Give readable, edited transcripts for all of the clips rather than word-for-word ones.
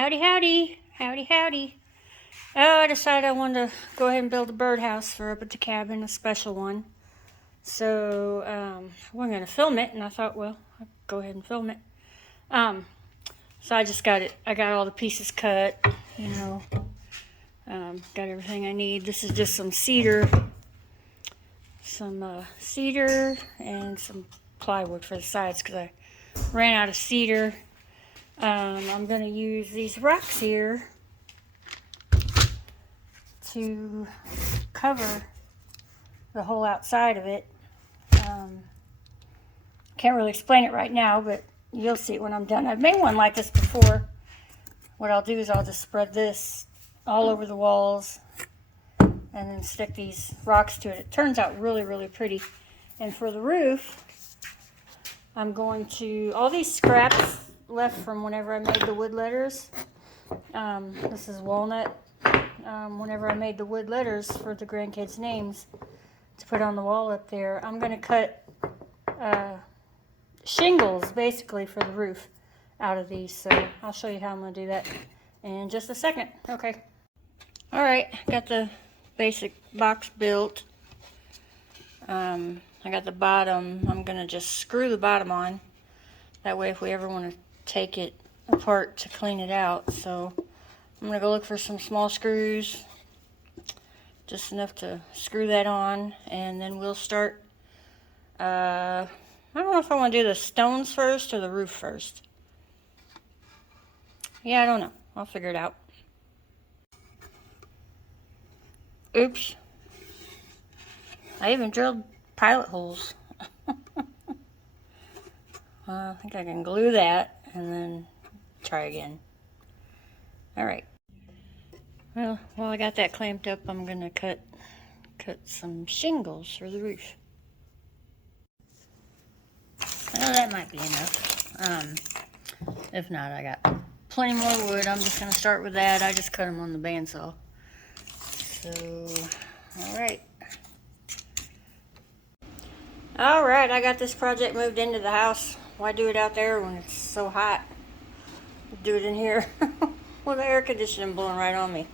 Howdy, howdy. Howdy, howdy. Oh, I decided I wanted to go ahead and build a birdhouse for up at the cabin, a special one. So, I wasn't going to film it, and I thought, well, I'll go ahead and film it. So I just got it. I got all the pieces cut, got everything I need. This is just some cedar and some plywood for the sides because I ran out of cedar. I'm going to use these rocks here to cover the whole outside of it. Can't really explain it right now, but you'll see it when I'm done. I've made one like this before. What I'll do is I'll just spread this all over the walls and then stick these rocks to it. It turns out really, really pretty. And for the roof, I'm going to, all these scraps left from whenever I made the wood letters. This is walnut. Whenever I made the wood letters for the grandkids' names to put on the wall up there, I'm going to cut shingles basically for the roof out of these. So I'll show you how I'm going to do that in just a second. Okay. All right, got the basic box built. I got the bottom. I'm going to just screw the bottom on. That way if we ever want to take it apart to clean it out. So I'm going to go look for some small screws, just enough to screw that on, and then we'll start. I don't know if I want to do the stones first or the roof first. Yeah, I don't know. I'll figure it out. Oops. I even drilled pilot holes. I think I can glue that and then try again. Alright. Well, while I got that clamped up, I'm going to cut some shingles for the roof. Well, that might be enough. If not, I got plenty more wood. I'm just going to start with that. I just cut them on the bandsaw. So, alright. Alright, I got this project moved into the house. Why do it out there when it's so hot? Do it in here with the air conditioning blowing right on me.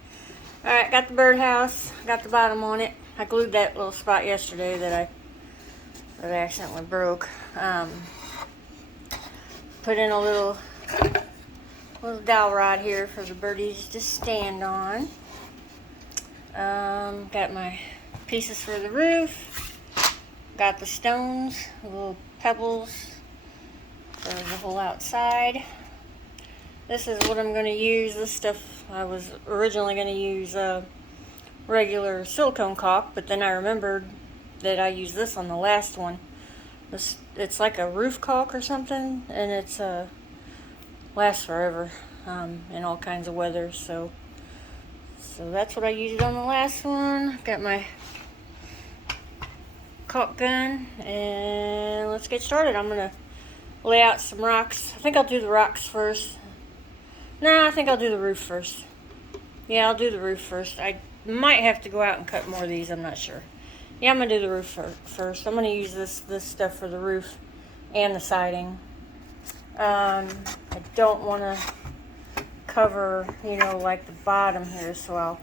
Alright, got the birdhouse. Got the bottom on it. I glued that little spot yesterday that I accidentally broke. Put in a little dowel rod here for the birdies to stand on. Got my pieces for the roof. Got the stones, little pebbles for the whole outside. This is what I'm going to use. This stuff, I was originally going to use regular silicone caulk, but then I remembered that I used this on the last one. It's like a roof caulk or something, and it's lasts forever in all kinds of weather. So that's what I used on the last one. Got my caulk gun, and let's get started. I'm gonna lay out some rocks. I think I'll do the rocks first. No, I think I'll do the roof first. Yeah, I'll do the roof first. I might have to go out and cut more of these. I'm not sure. Yeah, I'm gonna do the roof first. I'm gonna use this stuff for the roof and the siding. I don't want to cover, like the bottom here, so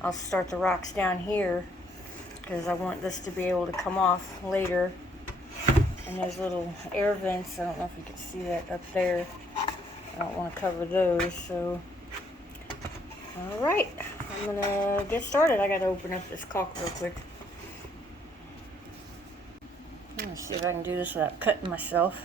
I'll start the rocks down here because I want this to be able to come off later. And there's little air vents. I don't know if you can see that up there. I don't want to cover those, so alright, I'm gonna get started. I gotta open up this caulk real quick. Let's see if I can do this without cutting myself.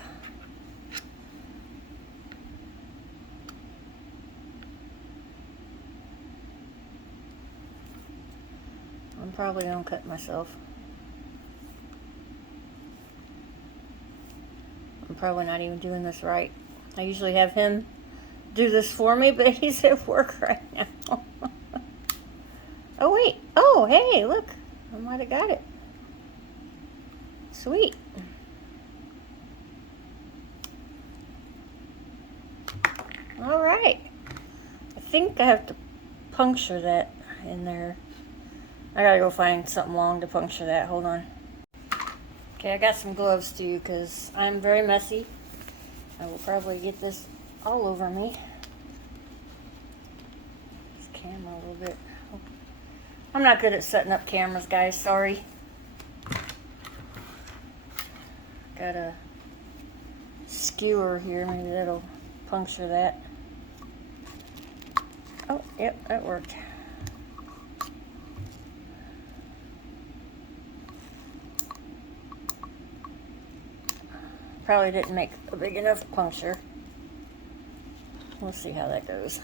I'm probably gonna cut myself. I'm probably not even doing this right. I usually have him do this for me, but he's at work right now. Oh wait, oh hey, look, I might have got it. Sweet. All right, I think I have to puncture that in there. I gotta go find something long to puncture that. Hold on. Okay, I got some gloves too because I'm very messy. I will probably get this all over me. camera a little bit. I'm not good at setting up cameras, guys. Sorry. Got a skewer here. Maybe that'll puncture that. Oh, yep, that worked. Probably didn't make a big enough puncture. We'll see how that goes.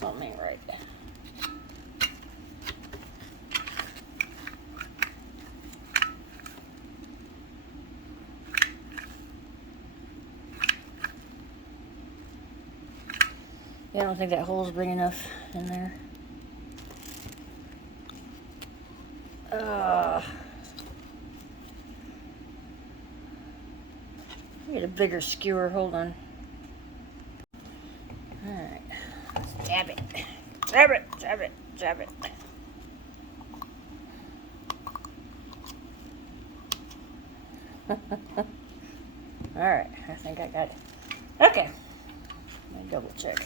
Something ain't right. Yeah, I don't think that hole's big enough in there. Get a bigger skewer. Hold on. All right. Let's jab it. Jab it. Jab it. Jab it. All right. I think I got it. Okay. Let me double check.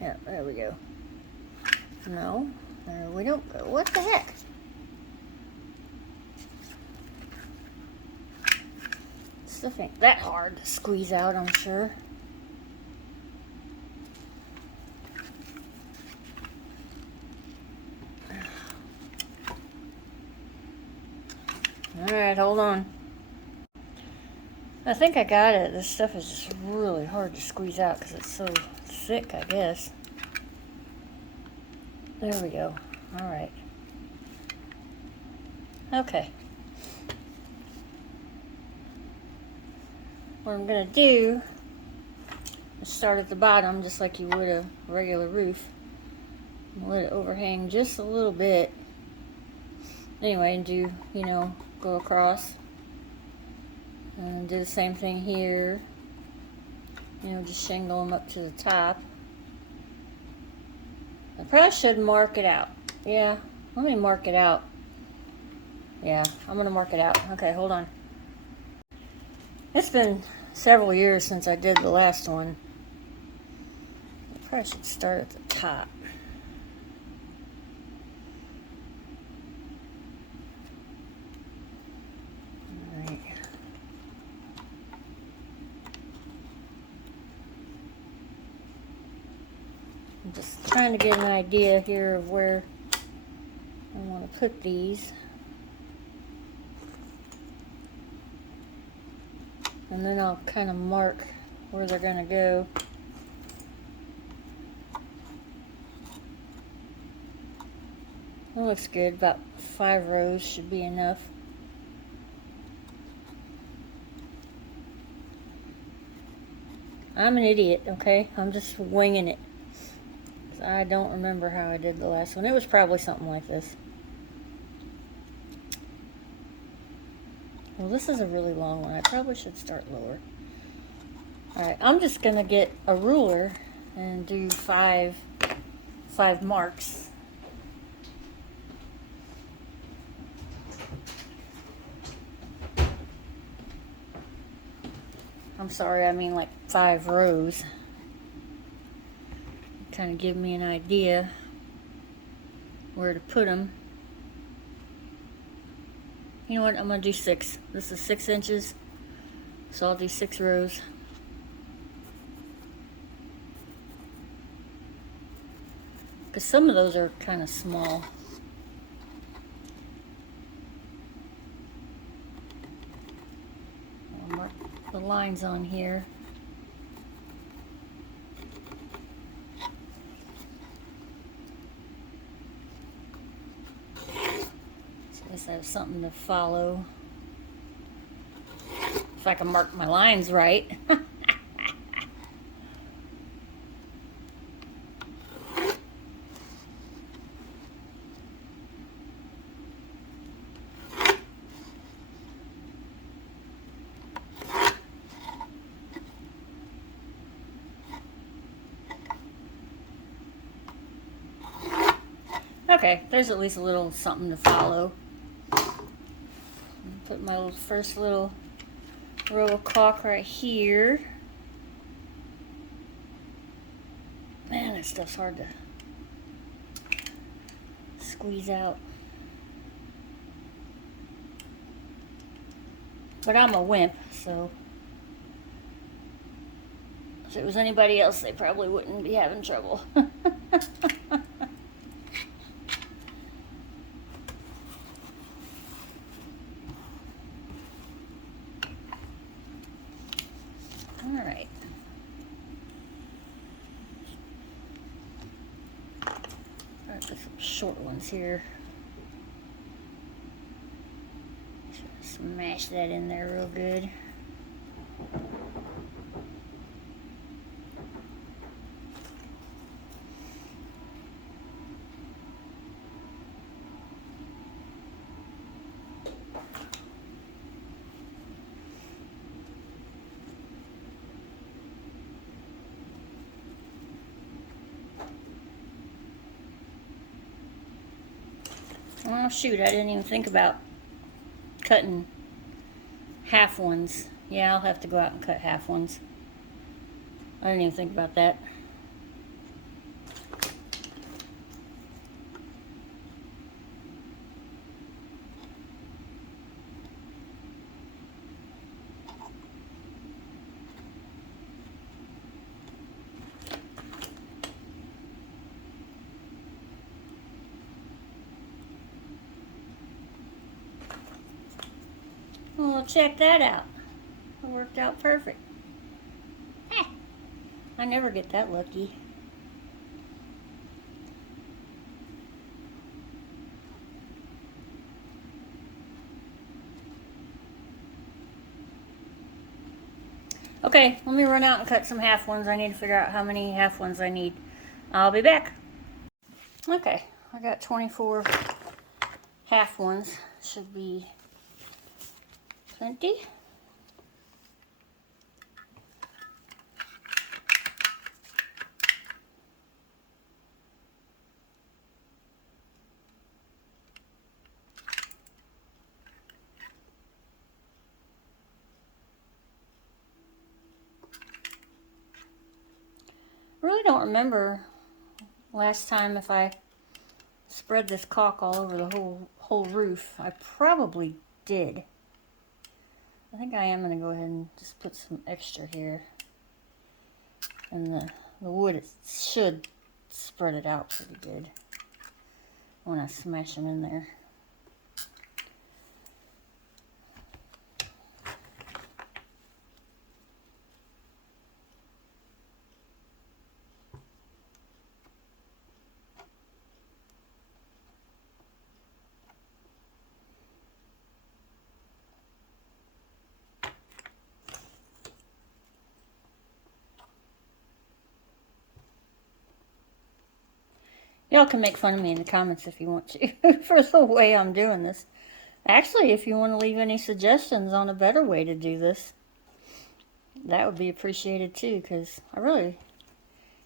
Yeah, there we go. No, there we don't go. What the heck? Stuff ain't that hard to squeeze out, I'm sure. Alright, hold on. I think I got it. This stuff is just really hard to squeeze out because it's so thick, I guess. There we go. Alright. Okay. What I'm going to do is start at the bottom just like you would a regular roof. Let it overhang just a little bit. Anyway, and do, go across. And do the same thing here. Just shingle them up to the top. I probably should mark it out. Yeah, let me mark it out. Yeah, I'm going to mark it out. Okay, hold on. It's been several years since I did the last one. I probably should start at the top. Alright. I'm just trying to get an idea here of where I want to put these. And then I'll kind of mark where they're going to go. That looks good. About 5 rows should be enough. I'm an idiot, okay? I'm just winging it. I don't remember how I did the last one. It was probably something like this. Well, this is a really long one. I probably should start lower. Alright, I'm just going to get a ruler and do five marks. I'm sorry, I mean like 5 rows. Kind of give me an idea where to put them. You know what? I'm going to do 6. This is 6 inches. So I'll do 6 rows. Because some of those are kind of small. I'll mark the lines on here. I have something to follow. If I can mark my lines right. Okay, there's at least a little something to follow. Put my first little row of caulk right here. Man, that stuff's hard to squeeze out. But I'm a wimp, so if it was anybody else, they probably wouldn't be having trouble. All right. I'll put some short ones here. Smash that in there real good. Oh shoot, I didn't even think about cutting half ones. Yeah, I'll have to go out and cut half ones. I didn't even think about that. Well, check that out. It worked out perfect. I never get that lucky. Okay, let me run out and cut some half ones. I need to figure out how many half ones I need. I'll be back. Okay, I got 24 half ones. Should be plenty. I really don't remember last time if I spread this caulk all over the whole roof. I probably did. I think I am going to go ahead and just put some extra here. And the wood, it should spread it out pretty good when I smash them in there. Y'all can make fun of me in the comments if you want to for the way I'm doing this. Actually, if you want to leave any suggestions on a better way to do this, that would be appreciated too, because I really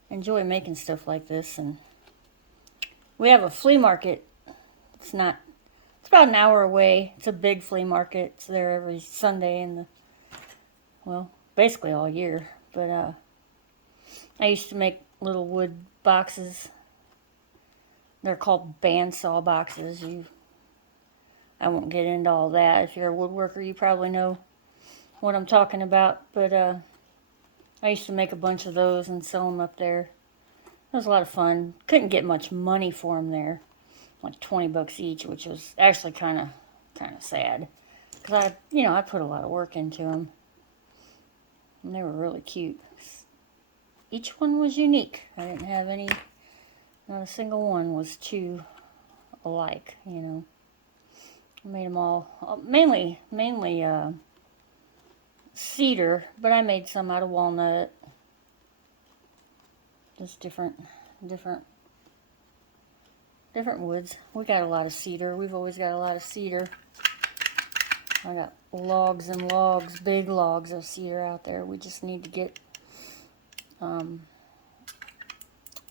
enjoy making stuff like this. And we have a flea market. It's about an hour away. It's a big flea market. It's there every Sunday well, basically all year. But I used to make little wood boxes. They're called bandsaw boxes. I won't get into all that. If you're a woodworker, you probably know what I'm talking about. But I used to make a bunch of those and sell them up there. It was a lot of fun. Couldn't get much money for them there, like 20 bucks each, which was actually kind of sad, because I put a lot of work into them, and they were really cute. Each one was unique. I didn't have any. Not a single one was too alike, I made them all mainly cedar, but I made some out of walnut. Just different woods. We got a lot of cedar. We've always got a lot of cedar. I got logs and logs, big logs of cedar out there. We just need to get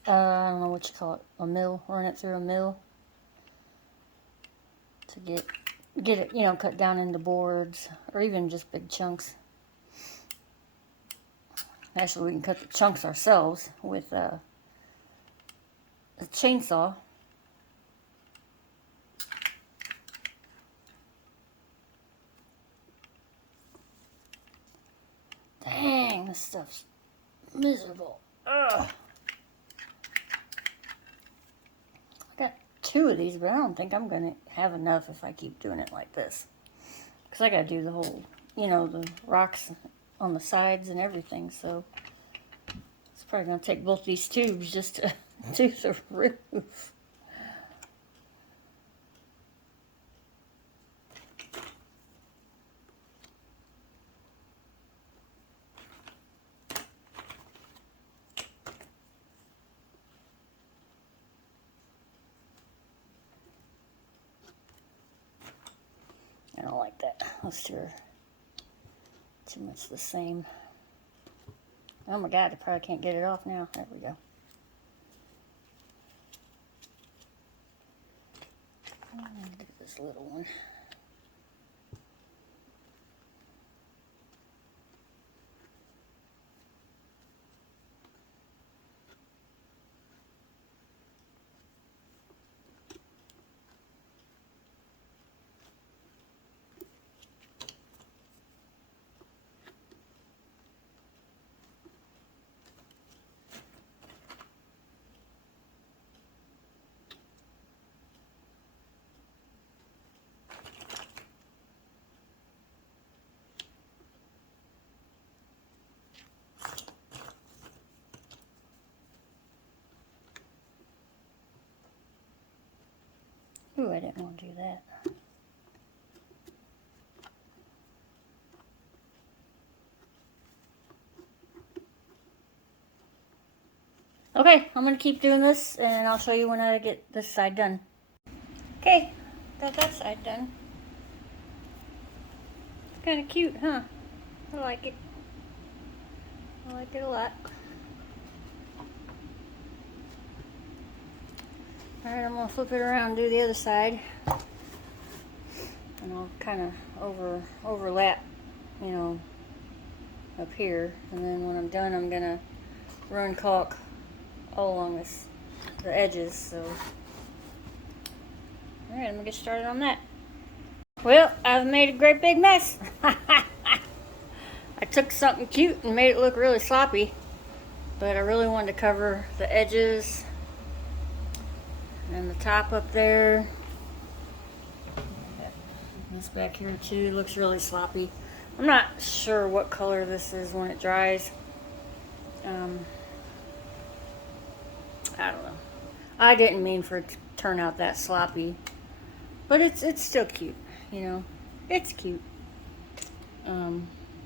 I don't know what you call it, a mill, run it through a mill to get it, you know, cut down into boards or even just big chunks. Actually, we can cut the chunks ourselves with a chainsaw. Dang, this stuff's miserable. Ugh. I got 2 of these, but I don't think I'm going to have enough if I keep doing it like this. Because I got to do the whole, you know, the rocks on the sides and everything. So it's probably going to take both these tubes just to do the roof. I don't like that. Let's do her too much the same. Oh my God, I probably can't get it off now. There we go. I'm gonna do this little one. Ooh, I didn't want to do that. Okay, I'm going to keep doing this, and I'll show you when I get this side done. Okay, got that side done. It's kind of cute, huh? I like it. I like it a lot. Alright, I'm going to flip it around and do the other side. And I'll kind of overlap, you know, up here. And then when I'm done, I'm going to run caulk all along the edges. So, alright, I'm going to get started on that. Well, I've made a great big mess. I took something cute and made it look really sloppy. But I really wanted to cover the edges and the top up there. This back here too looks really sloppy. I'm not sure what color this is when it dries. I don't know. I didn't mean for it to turn out that sloppy, but it's still cute, you know. It's cute.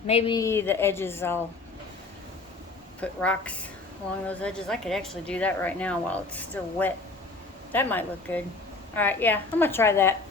Maybe the edges, I'll put rocks along those edges. I could actually do that right now while it's still wet. That might look good. Alright, yeah, I'm gonna try that.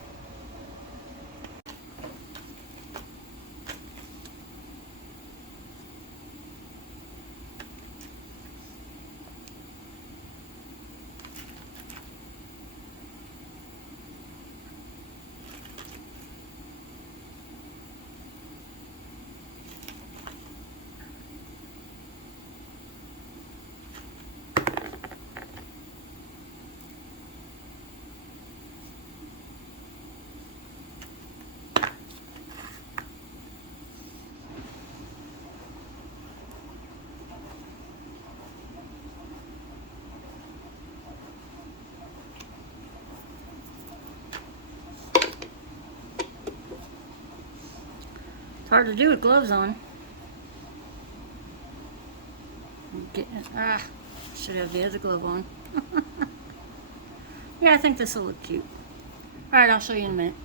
Hard to do with gloves on. Should have the other glove on. Yeah, I think this will look cute. Alright, I'll show you in a minute.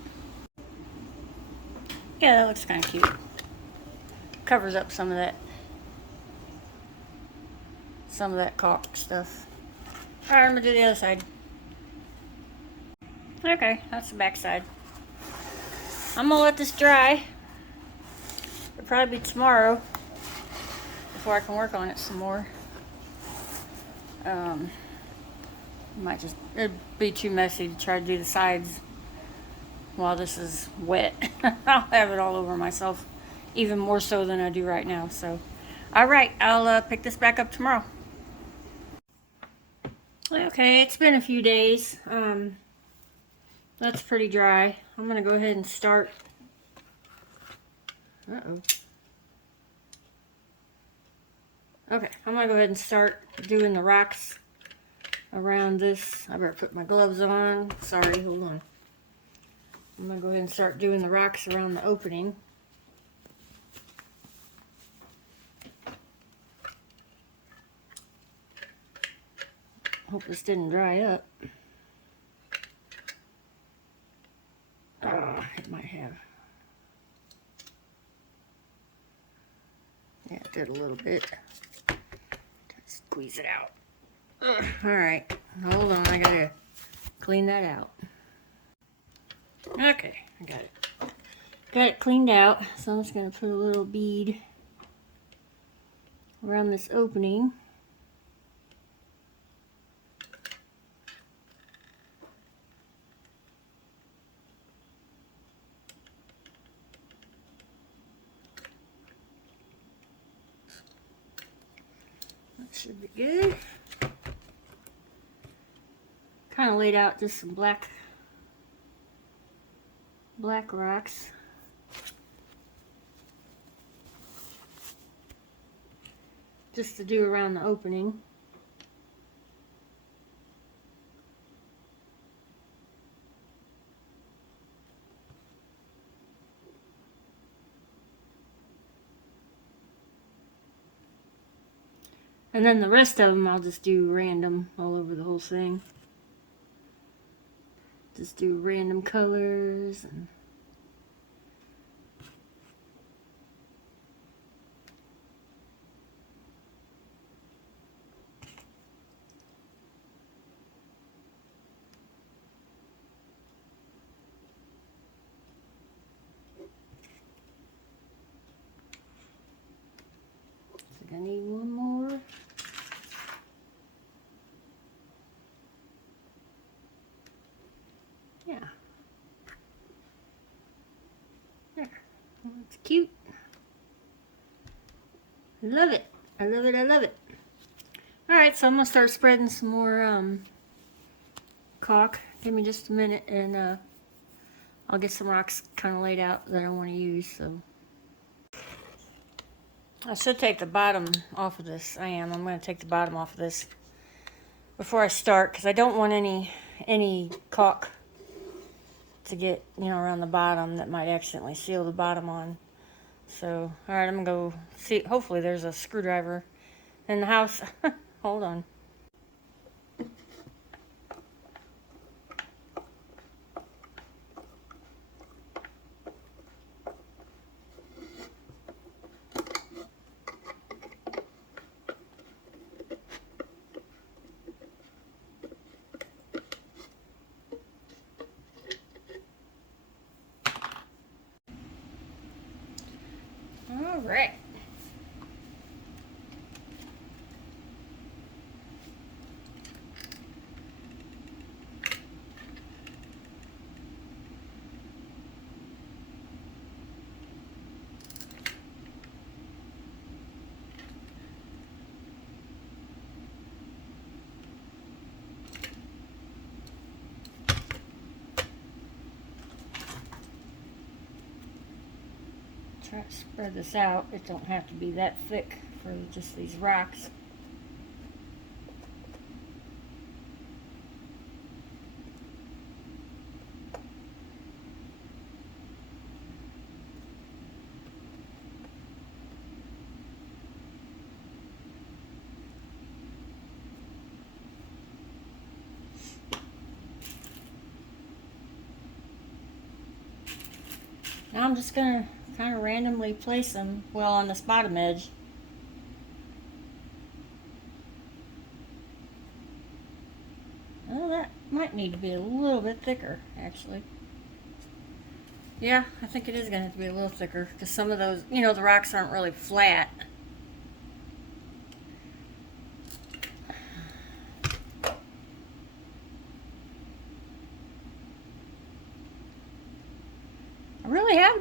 Yeah, that looks kind of cute. Covers up some of that caulk stuff. Alright, I'm gonna do the other side. Okay, that's the back side. I'm gonna let this dry. It'll probably be tomorrow before I can work on it some more. It'd be too messy to try to do the sides while this is wet. I'll have it all over myself, even more so than I do right now. So, all right, I'll pick this back up tomorrow. Okay, it's been a few days. That's pretty dry. I'm gonna go ahead and start. Uh-oh. Okay, I'm gonna go ahead and start doing the rocks around this. I better put my gloves on. Sorry, hold on. I'm gonna go ahead and start doing the rocks around the opening. Hope this didn't dry up. It might have. Yeah, it did a little bit. Squeeze it out. Alright, hold on, I gotta clean that out. Okay, I got it. Got it cleaned out, so I'm just gonna put a little bead around this opening. That should be good. Kind of laid out just some black rocks. Just to do around the opening. And then the rest of them I'll just do random all over the whole thing. Just do random colors and I need one more. Yeah. There. That's cute. I love it. I love it. I love it. Alright, so I'm going to start spreading some more caulk. Give me just a minute and I'll get some rocks kind of laid out that I want to use. So I should take the bottom off of this. I'm going to take the bottom off of this before I start because I don't want any caulk to get, around the bottom that might accidentally seal the bottom on. So, alright, I'm going to go see. Hopefully there's a screwdriver in the house. Hold on. All right. Try to spread this out. It don't have to be that thick for just these rocks. Now I'm just going to kind of randomly place them, on this bottom edge. Well, that might need to be a little bit thicker, actually. Yeah, I think it is going to have to be a little thicker, because some of those, the rocks aren't really flat.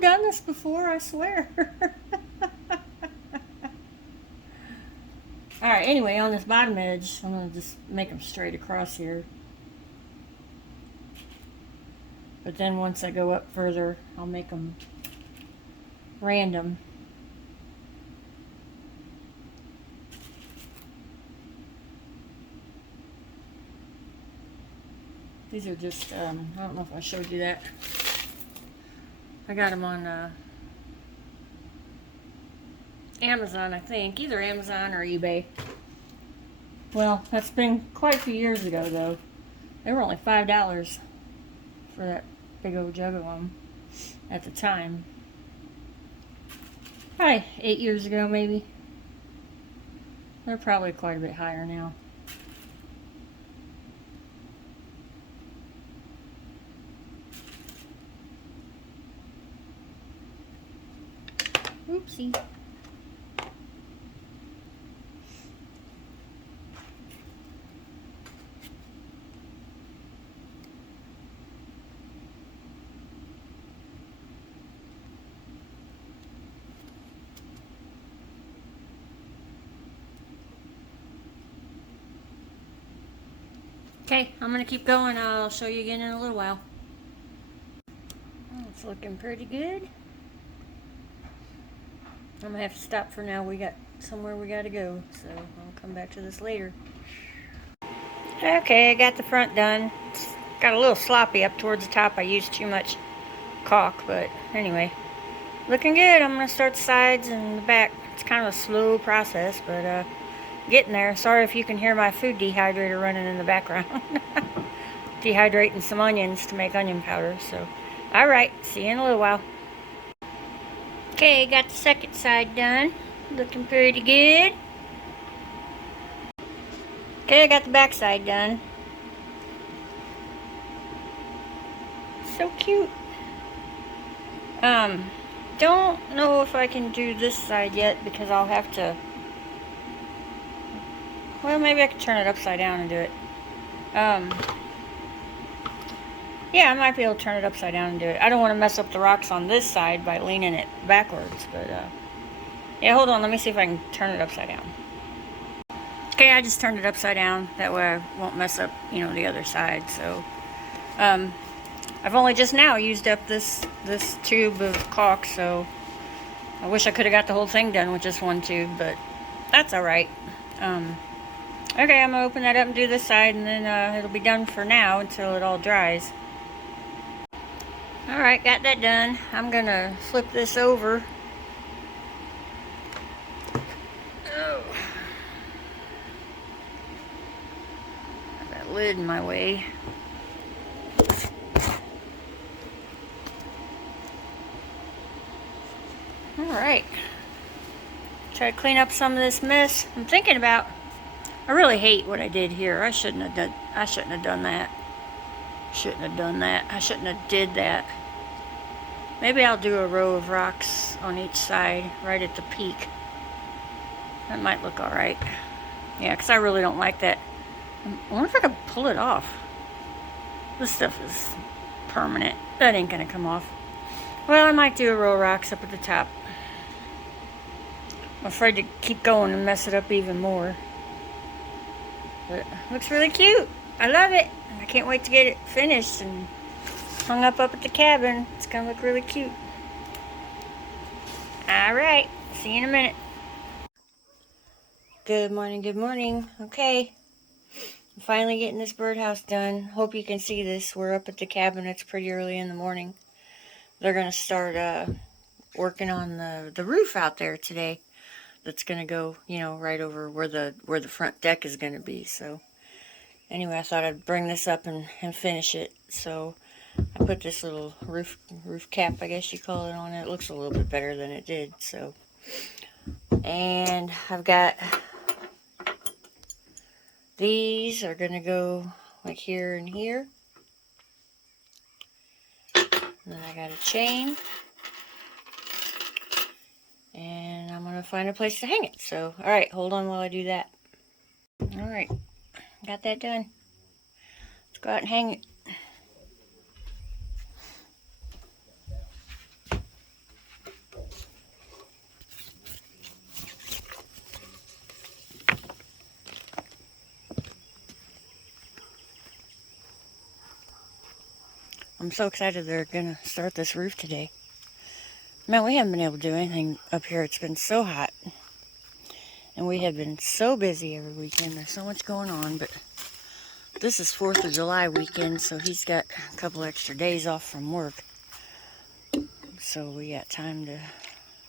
done this before, I swear. Alright, anyway, on this bottom edge, I'm going to just make them straight across here. But then once I go up further, I'll make them random. These are just, I don't know if I showed you that. I got them on Amazon, I think. Either Amazon or eBay. Well, that's been quite a few years ago, though. They were only $5 for that big old jug of them at the time. Probably 8 years ago, maybe. They're probably quite a bit higher now. Oopsie. Okay, I'm going to keep going. I'll show you again in a little while. Oh, it's looking pretty good. I'm going to have to stop for now. We got somewhere we got to go, so I'll come back to this later. Okay, I got the front done. It's got a little sloppy up towards the top. I used too much caulk, but anyway. Looking good. I'm going to start the sides and the back. It's kind of a slow process, but getting there. Sorry if you can hear my food dehydrator running in the background. Dehydrating some onions to make onion powder. So, alright, see you in a little while. Okay, got the second side done. Looking pretty good. Okay, I got the back side done. So cute. Don't know if I can do this side yet because I'll have to... Well, maybe I could turn it upside down and do it. Yeah, I might be able to turn it upside down and do it. I don't want to mess up the rocks on this side by leaning it backwards, but, yeah, hold on. Let me see if I can turn it upside down. Okay, I just turned it upside down. That way I won't mess up, the other side, so... I've only just now used up this tube of caulk, so... I wish I could have got the whole thing done with just one tube, but that's alright. Okay, I'm going to open that up and do this side, and then it'll be done for now until it all dries. Alright, got that done. I'm going to flip this over. Oh. Got that lid in my way. Alright. Try to clean up some of this mess. I'm thinking about... I really hate what I did here. I shouldn't have done that. I shouldn't have did that. Maybe I'll do a row of rocks on each side, right at the peak. That might look alright. Yeah, because I really don't like that. I wonder if I can pull it off. This stuff is permanent. That ain't going to come off. Well, I might do a row of rocks up at the top. I'm afraid to keep going and mess it up even more. But it looks really cute. I love it. I can't wait to get it finished and hung up at the cabin. It's going to look really cute. Alright. See you in a minute. Good morning, good morning. Okay. I'm finally getting this birdhouse done. Hope you can see this. We're up at the cabin. It's pretty early in the morning. They're going to start working on the roof out there today. That's going to go, right over where the front deck is going to be. So, anyway, I thought I'd bring this up and finish it. So, I put this little roof cap, I guess you call it, on it. It looks a little bit better than it did. So, and I've got these are going to go like here and here. And then I got a chain. And I'm going to find a place to hang it. So, alright, hold on while I do that. Alright, got that done. Let's go out and hang it. I'm so excited they're gonna start this roof today. Man, we haven't been able to do anything up here. It's been so hot. And we have been so busy every weekend. There's so much going on, but this is 4th of July weekend, so he's got a couple extra days off from work. So we got time to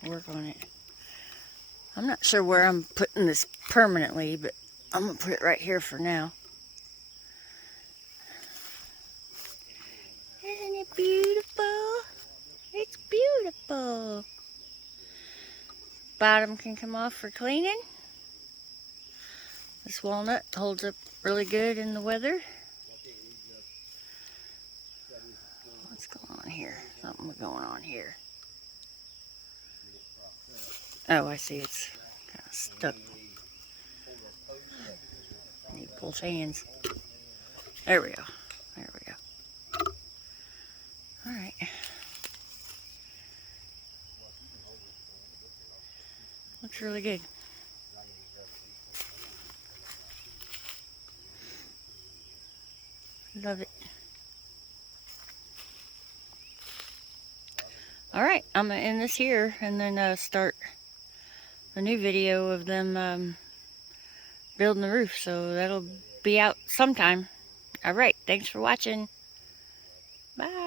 work on it. I'm not sure where I'm putting this permanently, but I'm going to put it right here for now. Isn't it beautiful? It's beautiful. Bottom can come off for cleaning. This walnut holds up really good in the weather. What's going on here? Something going on here. Oh, I see. It's kind of stuck. I need both hands. There we go. There we go. Alright. Looks really good. Love it. Alright, I'm going to end this here and then start a new video of them building the roof. So that'll be out sometime. Alright, thanks for watching. Bye.